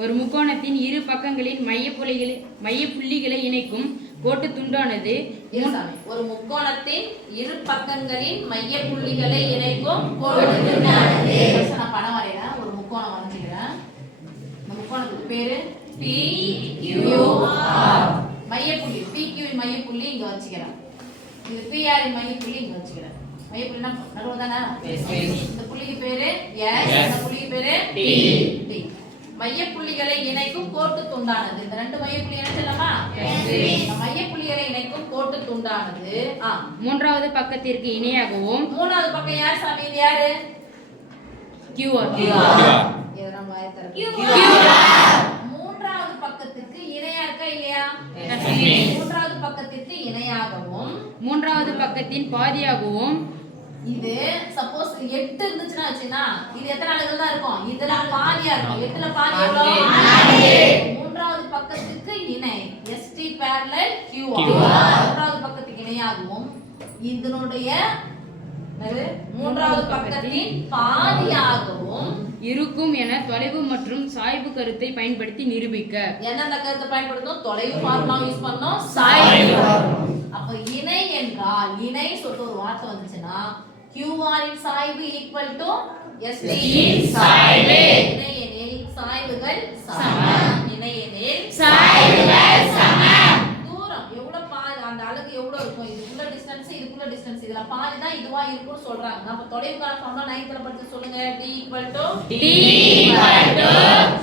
ஒரு முக்கோணத்தின் இரு பக்கங்களின் மையப்புள்ளிகளை இணைக்கும் கோட்டு துண்டானது ஒரு முக்கோணத்தின் இரு பக்கங்களின் மையப்புள்ளிகளை இணைக்கும் கோட்டு துண்டானது. நான் படம் வரைகிறேன். ஒரு முக்கோணம் வரைஞ்சிக்கிறேன். இந்த முக்கோணத்துக்கு பேரு PQR. மையப்புள்ளி PQ இன் மையப்புள்ளி இங்க வச்சுக்கிறேன். இது PR இன் மையப்புள்ளி இங்க வச்சுக்கிறேன். மையப்புள்ளினா நடுவுல தானே? இந்த புள்ளிக்கு பேரு S, இந்த புள்ளிக்கு பேரு T. மையப்புள்ளிகளை இணைக்கும் கோட்டு துண்டானது. இந்த ரெண்டு மையப்புள்ளி இணைச்சலாமா? மையப்புள்ளிகளை இணைக்கும் கோட்டு துண்டானது மூன்றாவது பக்கத்திற்கு இணையாகவும். மூணாவது பக்கம் யார் சாமி? இது யாரு? QR. மூன்றாவது பக்கத்துக்கு இணையா இருக்கா இல்லையா? மூன்றாவது பக்கத்திற்கு இணையாகவும் மூன்றாவது பக்கத்தின் பாதியாகவும். இது சப்போஸ் 8 இருந்துச்சுன்னா வச்சுனா இது எத்தனை அலகுகள் தான் இருக்கும்? இதுல பாதியா இருக்கும். 8ல பாதி எவ்வளவு? 4. மூன்றாவது பக்கத்துக்கு இணை ST parallel QR. மூன்றாவது பக்கத்துக்கு இணையாகவும் இதனுடைய மூன்றாவது பக்கத்தின் பாதியாகவும் இருக்கும் என தொலைவு மற்றும் சாய்வு கருத்தை பயன்படுத்தி நிரூபிக்க. என்னென்ன கருத்தை பயன்படுத்தணும்? தொலைவு ஃபார்முலா யூஸ் பண்ணோம், சாய்வு. அப்ப இணை என்றால் இணை சொல்லிட்டு ஒரு வார்த்தை வந்துச்சுன்னா QR இன் சாய்வு ஈக்குவல் டு ST இன் சாய்வு. இணை எனில் சாய்வுகள் சமம். இணை எனில் சாய்வுகள் சமம். தூரம் எவ்வளவு பாதி அந்த அலகு எவ்வளவு இருக்கும்? இதுக்குள்ள டிஸ்டன்ஸ் இதுக்குள்ள டிஸ்டன்ஸ் இதுல பாதி தான் இதுவா இருக்கும்னு சொல்றாங்க. அப்ப தொலைவுக்கான ஃபார்முலா 9th ல படிச்சு சொல்லுங்க. D equal to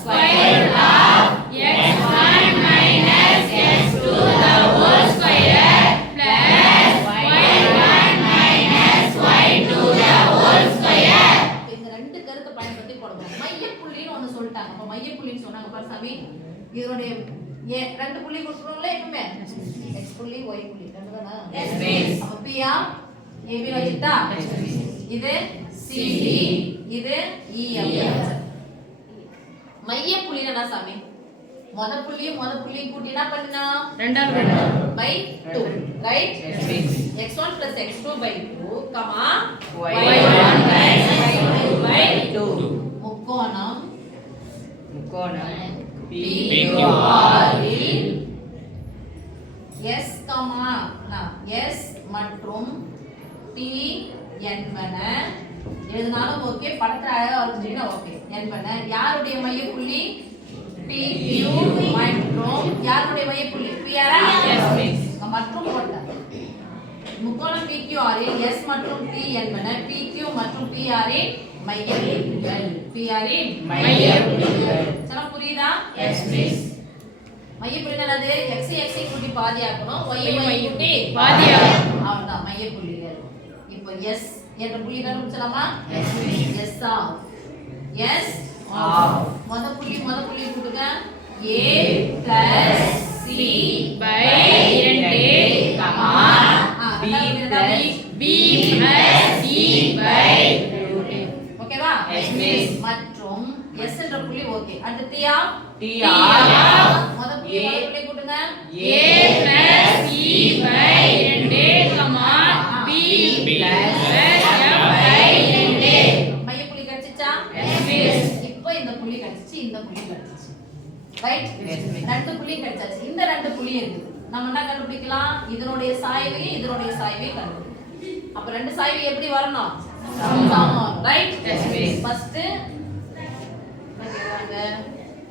square root of x1 minus x2 the whole square plus y1 minus y2 the whole square. இந்த ரெண்டு கருத்தை பயன்படுத்தி போடுவோம். மையப்புள்ளின்னு ஒன்னு சொல்லிட்டாங்க. அப்ப மையப்புள்ளின்னு சொன்னாங்க பாரு சாமி. இதனுடைய ரெண்டு புள்ளி கொடுக்கறோம்ல எப்பவுமே x புள்ளி y புள்ளி ரெண்டு தானா? அப்ப P AB வச்சிட்டா இது CD இது EF. மையப்புள்ளி என்ன சாமி? முத புள்ளியும் கூட்டி என்ன பண்ணா? ரெண்டாவது by 2 right? x1 plus x2 by 2, y1 by 2. முக்கோணம் PQR இல் S, S மற்றும் T என்பன எதுனாலும் ஓகே. படத்துல அழகா வரைஞ்சீங்கன்னா ஓகே. என்பன யாருடைய மையப்புள்ளி? PQ மற்றும் யாருடைய மையப்புள்ளி? PR மற்றும் போட்ட முக்கோணம் PQR இல் S மற்றும் T என்பன PQ மற்றும் PR இன் மையப்புள்ளிகள். PR இன் மையப்புள்ளிகள். சரி புரியுதா? Yes miss. மையப்புள்ளி என்னது? x கூட்டி பாதியாக்கணும், y கூட்டி பாதியாக்கணும். அவ்வளவுதான் மையப்புள்ளிகள். இப்போ S என்ற புள்ளி கண்டுபிடிச்சலாமா? Yes miss. S முத புள்ளி கூட்டுங்க. A plus C by 2 B plus C by 2. ஓகேவா? Yes miss. மற்றும் S என்ற புள்ளி ஓகே. அடுத்து T முத புள்ளி கூட்டுங்க. A plus C by 2, B plus F by 2. மையப்புள்ளி கிடைச்சிச்சா? Yes miss. இப்போ இந்த புள்ளி கிடைச்சிச்சு, இந்த புள்ளி கிடைச்சிச்சு. ரைட்? ரெண்டு புள்ளி கிடைச்சாச்சு. இந்த ரெண்டு புள்ளி இருக்குது. நம்ம என்ன கண்டுபிடிக்கலாம்? இதனுடைய சாய்வை கண்டுபிடிக்கலாம். அப்ப ரெண்டு சாய்வு எப்படி வரணும்? சமம். ரைட்? Yes miss. ஃபர்ஸ்ட்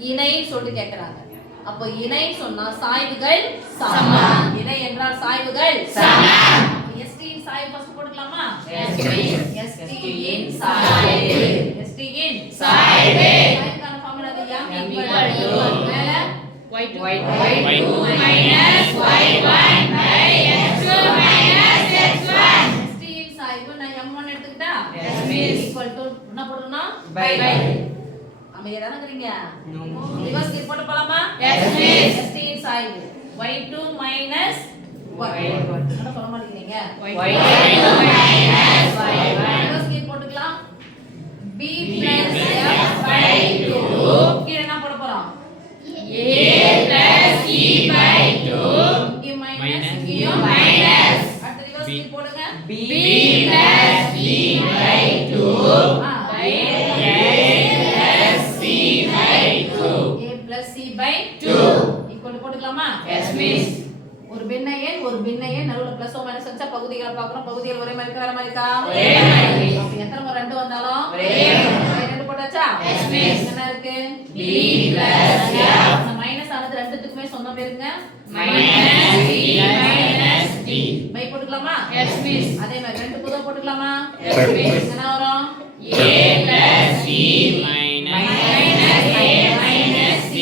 இணை சொல்லிட்டு கேக்குறாங்க. அப்ப இணை சொன்னா சாய்வுகள் சமம். இணை என்றால் சாய்வுகள் சமம். ST இன் சாய்வு ஃபர்ஸ்ட் போட்டுக்கலாமா? ST இன் சாய்வு. ST இன் சாய்வு. சாய்வுக்கான ஃபார்முலா M = மேல y2 minus y1 by x2 minus x1. ST இன் சாய்வு நான் m1 எடுத்துக்கிட்டா equal to என்ன போடணும்? by. அமைதியா தான இருக்கீங்க? ரிவர்ஸ் கிளிக் போட்டு போலாமா? S miss. ST இன் சாய்வு y2 minus y1. என்ன சொல்ல மாட்டீங்க? y2 minus y1. Reverse click போட்டுக்கலாம். b plus f by 2. கீழ என்ன போட போறோம்? a plus e by 2. இங்க மைனஸ் இங்க மைனஸ். அடுத்து ரிவர்ஸ் கிளிக் போடுங்க. b plus e by 2. a plus c by 2. c by 2 equal போட்டுக்கலாமா? Yes miss. ஒரு பின்ன எண் நடுவுல பிளஸ் ஓ மைனஸ் வச்சா பகுதிகளை பார்க்கறோம். பகுதிகள் ஒரே மாதிரி இருக்கா வேற மாதிரி இருக்கா? ஒரே மாதிரி. அப்ப எத்தனை முறை 2 வந்தாலும் ஒரே மாதிரி. 2 போட்டாச்சா? Yes miss. என்ன இருக்கு? b plus f. அந்த மைனஸ் ஆனது ரெண்டுத்துக்குமே சொன்ன பேருங்க. minus b minus d. By போட்டுக்கலாமா? Yes miss. அதே மாதிரி ரெண்டு புது போட்டுக்கலாமா? Yes miss. என்ன வரும்? a plus b minus a minus c.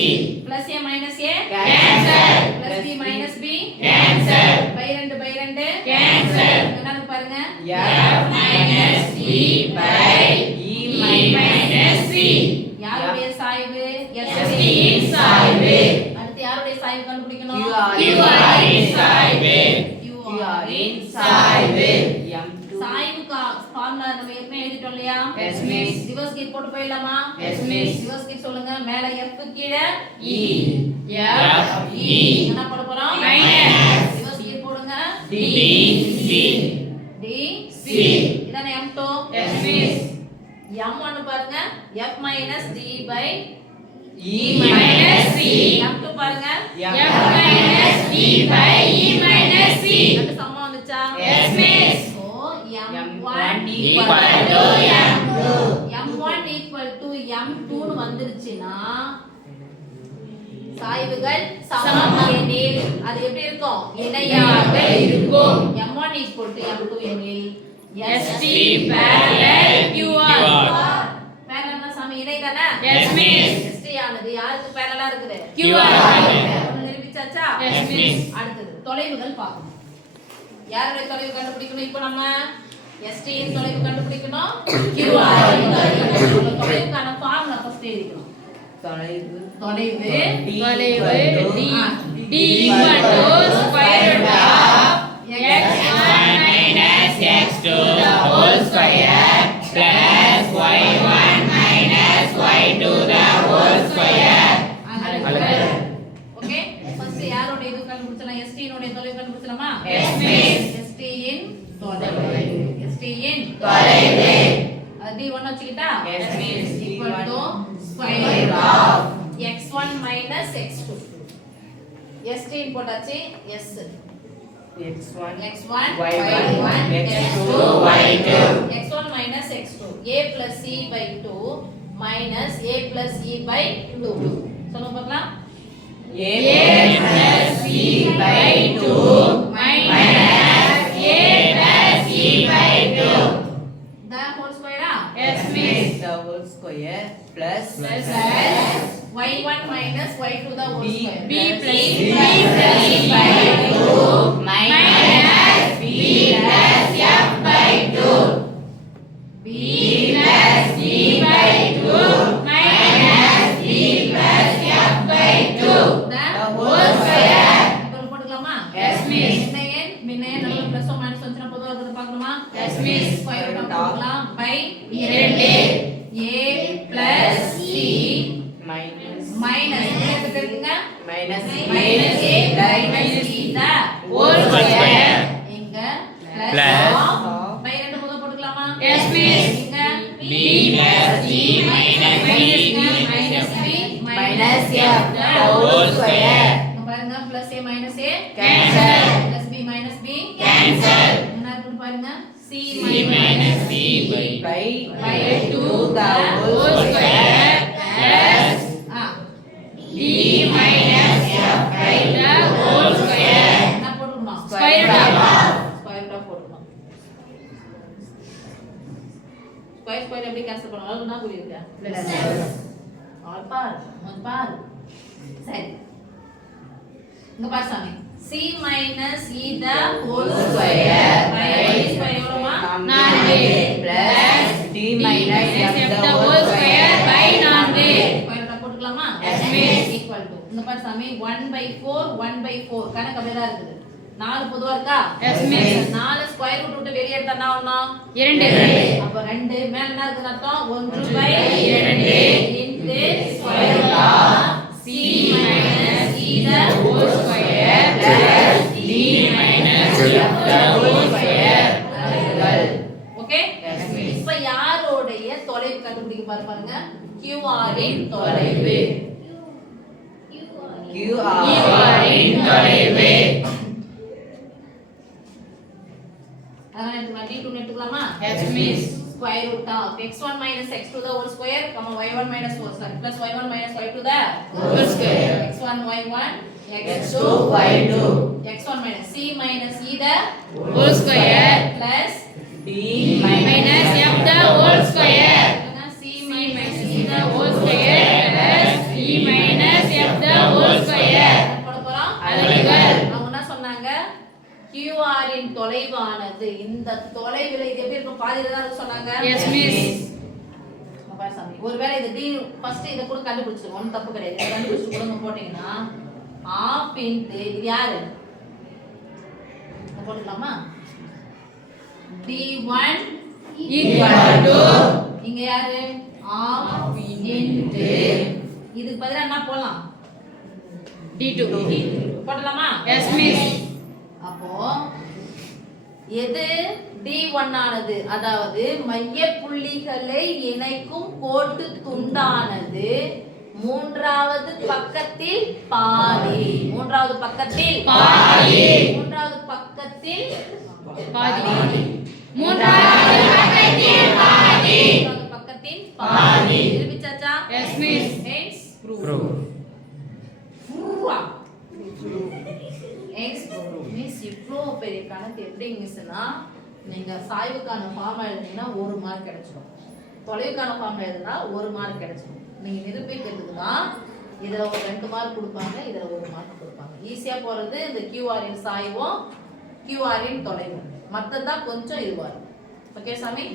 Plus a minus a cancel. Plus b minus b cancel. By 2 cancel. என்னன்னு பாருங்க. f minus d by e minus c. யாருடைய சாய்வு? ST இன் சாய்வு. அடுத்து யாருடைய சாய்வு கண்டுபிடிக்கணும்? QR இன் சாய்வு. QR இன் சாய்வு. சாய்வு ஃபார்முலா நம்ம ஏற்கனவே எழுதிட்டோம் இல்லையா? Yes miss. ரிவர்ஸ் கீர் போட்டு போயிடலாமா? Yes miss. ரிவர்ஸ் கீர் சொல்லுங்க. மேல f கீழே e f e என்ன போட போறோம்? minus ரிவர்ஸ் கீர் போடுங்க. d c d c. இதானே m2. Yes miss. m1 பாருங்க f minus d by e minus c. m2 பாருங்க f minus d by e minus c. ரெண்டு சமம் வந்துச்சா? Yes miss. so m1 equal to m2. m1 equal to m2 னு வந்துருச்சுனா சாய்வுகள் சமம் எனில் அது எப்படி இருக்கும்? இணையாக இருக்கும். m1 equal to m2 எனில் ST parallel QR. parallel சாமி இணை தானே? S miss. ST ஆனது யாருக்கு parallel இருக்குது? QR. ஒன்னு நிரூபிச்சாச்சா? Yes miss. அடுத்து தொலைவுகள் பார்க்கணும். யாருடைய தொலைவு கண்டுபிடிக்கணும்? இப்போ நம்ம ST இன் தொலைவு கண்டுபிடிக்கணும். QR இன் தொலைவு கண்டுபிடிக்கணும். தொலைவுக்கான ஃபார்முலா ஃபர்ஸ்ட் எழுதிக்கணும். தொலைவு தொலைவு d d equal to square root of x1 minus x2 the whole square plus y1 minus y2 the whole square. Okay first யாரோட இது கண்டுபிடிச்சலாம்? ST இன் தொலைவு கண்டுபிடிச்சலாமா? Yes miss. ST இன் தொலைவு ST இன் தொலைவு d 1 வச்சுக்கிட்டா yes miss. equal to square root of x1 minus x2. ST இன் போட்டாச்சு. s x1 x1 y1 x2 y2 x1 minus x2 a plus c by 2 minus a plus e by 2 சொல்லுங்க பார்க்கலாம். a plus c by 2 minus a plus e by 2 the whole square ah? yes miss. the whole square plus plus y1 minus y2 the whole B square. b plus c by 2 minus b plus f by 2 b plus c by 2 minus b plus f by 2 the whole square. இப்போ போட்டுக்கலாமா? yes miss. மின்னையன் நடுவுல plus minus வந்துச்சுனா பொதுவா இருக்கிறத பார்க்கணுமா? yes miss. Square root போடலாம் by 2 a plus c minus minus என்ன இருக்குங்க? minus minus a minus c the whole square. இங்க Plus plus பை ரெண்டு முதல்ல போட்டுக்கலாமா? yes miss. இங்க b plus c minus b minus b minus f the whole square இங்க பாருங்க plus a minus a cancel. plus b minus b cancel. என்ன இருக்குன்னு பாருங்க c c minus b by by 2 the whole whole square plus d minus f by the whole square. என்ன போட்டுக்கணும்? Square root of. Square root போட்டுக்கணும். Square எப்படி cancel பண்ணுவோம்? அளவுனா புரியுதா? ஆல் பார் ஒன் பார் சரி இங்க பாரு சாமி c minus e the whole square by square எவ்வளவுமா? 4 plus d minus f the whole square by 4. Square root போட்டுக்கலாமா? Yes, miss. equal to இங்க பாரு சாமி 1/4 கணக்கு அப்படியே தான் இருக்குது. 4 பொதுவா இருக்கா? Yes, miss. 4 ஸ்கொயர் ரூட் விட்டு வெளிய எடுத்தா என்ன ஆகும்? 2 அப்ப 2 மேல என்ன இருக்குன்னு அர்த்தம்? 1/2 into square root of c minus e the whole square plus d minus f the whole square. Okay Yes, miss. இப்ப யாரோடைய தொலைவு கண்டுபிடிக்க பாருங்க QR இன் தொலைவு QR இன் தொலைவு. அதான் எடுத்துக்கலாம். D2 எடுத்துக்கலாமா? Yes, miss. Square root of x1 minus x to the whole square, comma y1 minus plus y1 minus y to the Whole square. x1 y1 X2 Y2. x1 minus c minus e the Whole square. plus D minus F the whole square. c C minus minus e E the the whole square plus E minus F the whole square. போட போறோம். அலகுகள். அவங்க என்ன சொன்னாங்க? QR இன் தொலைவானது இந்த தொலைவில் இது எப்படி இருக்கும்? பாதியில தான் இருக்கு சொன்னாங்க. Yes, miss. பாரு சாமி. ஒருவேளை இது d ஃபர்ஸ்ட் இத கூட கண்டுபிடிச்சிடுங்க. ஒண்ணும் தப்பு கிடையாது. இத கண்டுபிடிச்சு கூட போட்டீங்கன்னா half into இது யாரு? இத போட்டுக்கலாமா? d1 Equal to இங்க யாரு? half into இதுக்கு பதிலா என்ன போடலாம்? D2. போடலாமா? Yes, miss. அப்போ எது D1 ஆனது, அதாவது மைய புள்ளிகளை இணைக்கும் கோட்டு துண்டானது மூன்றாவது பக்கத்தில் பாதி. மூன்றாவது பக்கத்தில் பாதி. மூன்றாவது பக்கத்தில் பாதி. மூன்றாவது பக்கத்தில் பாதி. மூன்றாவது பக்கத்தில் பாதி. நிரூபிச்சாச்சா? Yes, miss. Hence Prove. Miss இவ்வளோ பெரிய கணக்கு எப்படி மிஸ்னா, நீங்க சாய்வுக்கான ஃபார்ம் எழுதுனீங்கன்னா 1 மார்க் கிடைச்சிடும், தொலைவுக்கான ஃபார்ம் எழுதுனா 1 மார்க் கிடைச்சிடும். நீங்க நிரூபிக்கிறதுக்கு தான் இதுல ஒரு 2 மார்க் கொடுப்பாங்க, இதுல 1 மார்க் கொடுப்பாங்க. ஈஸியா போறது இந்த QR இன் சாய்வும் QR இன் தொலைவும், மற்றதான் கொஞ்சம் இதுவா இருக்கும். ஓகே சாமி?